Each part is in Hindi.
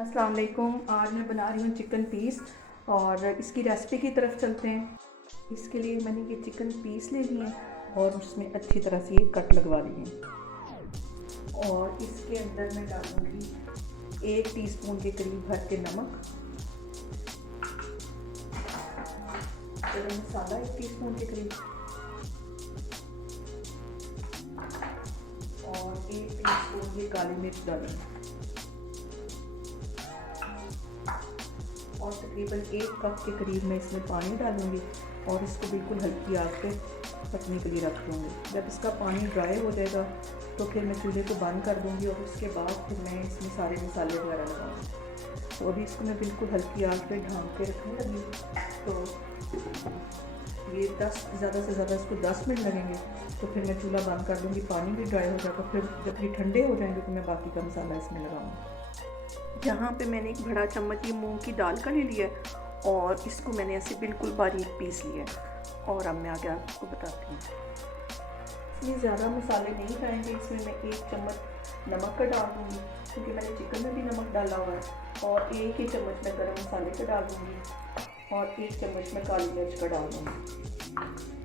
अस्सलाम वालेकुम। आज मैं बना रही हूँ चिकन पीस और इसकी रेसिपी की तरफ चलते हैं। इसके लिए मैंने ये चिकन पीस ले लिए और उसमें अच्छी तरह से ये कट लगवा लिए और इसके अंदर मैं डालूँगी 1 टीस्पून के करीब भर के नमक, गरम मसाला 1 टीस्पून के करीब और 1 टीस्पून ये काली मिर्च डालूँगी और तकरीबन 1 कप के करीब मैं इसमें पानी डालूँगी और इसको बिल्कुल हल्की आग पे पकने के लिए रख दूँगी। जब इसका पानी ड्राई हो जाएगा तो फिर मैं चूल्हे को बंद कर दूँगी और उसके बाद फिर मैं इसमें सारे मसाले वगैरह लगाऊँगी। तो अभी इसको मैं बिल्कुल हल्की आग पे ढाँक के रखने लगी। तो ये 10 ज़्यादा से ज़्यादा इसको 10 मिनट लगेंगे। तो फिर मैं चूल्हा बंद कर दूँगी, पानी भी ड्राई हो जाएगा। फिर जब ये ठंडे हो जाएंगे तो मैं बाकी का मसाला इसमें लगाऊँगी। यहाँ पे मैंने एक बड़ा चम्मच ये मूंग की दाल का ले लिया है और इसको मैंने ऐसे बिल्कुल बारीक पीस लिया है। और अब मैं आगे आपको बताती हूँ। इसमें ज़्यादा मसाले नहीं खाएंगे, इसमें मैं 1 चम्मच नमक का डाल दूँगी क्योंकि मैंने चिकन में भी नमक डाला हुआ है और 1 ही चम्मच मैं गरम मसाले का डाल दूँगी और 1 चम्मच मैं काली मिर्च का डाल दूँगी।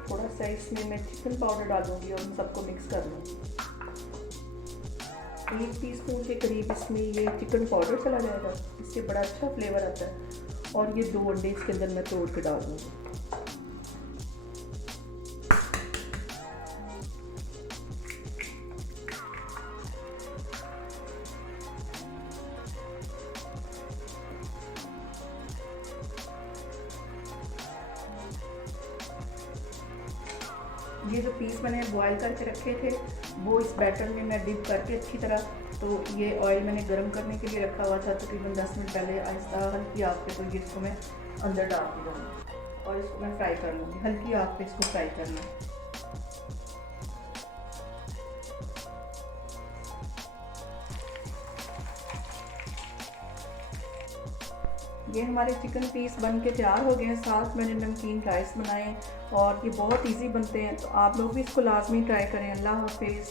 थोड़ा सा इसमें मैं चिकन पाउडर डाल दूँगी और इन सबको मिक्स कर लूँगी। 1 टीस्पून के करीब इसमें ये चिकन पाउडर चला जाएगा, इससे बड़ा अच्छा फ्लेवर आता है। और ये 2 अंडे इसके अंदर मैं तोड़ के डाल दूँगी। ये जो पीस मैंने बॉयल करके रखे थे वो इस बैटर में मैं डिप करके अच्छी तरह, तो ये ऑयल मैंने गर्म करने के लिए रखा हुआ था तकरीबन 10 मिनट पहले। आहिस्ता हल्की आग पे तो ये इसको मैं अंदर डाल दूँगी और इसको मैं फ्राई कर लूँगी। हल्की आग पे इसको फ्राई करना। ये हमारे चिकन पीस बन के तैयार हो गए हैं। साथ मैंने नमकीन राइस बनाए और ये बहुत इजी बनते हैं, तो आप लोग भी इसको लाजमी ट्राई करें। अल्लाह हाफिज़।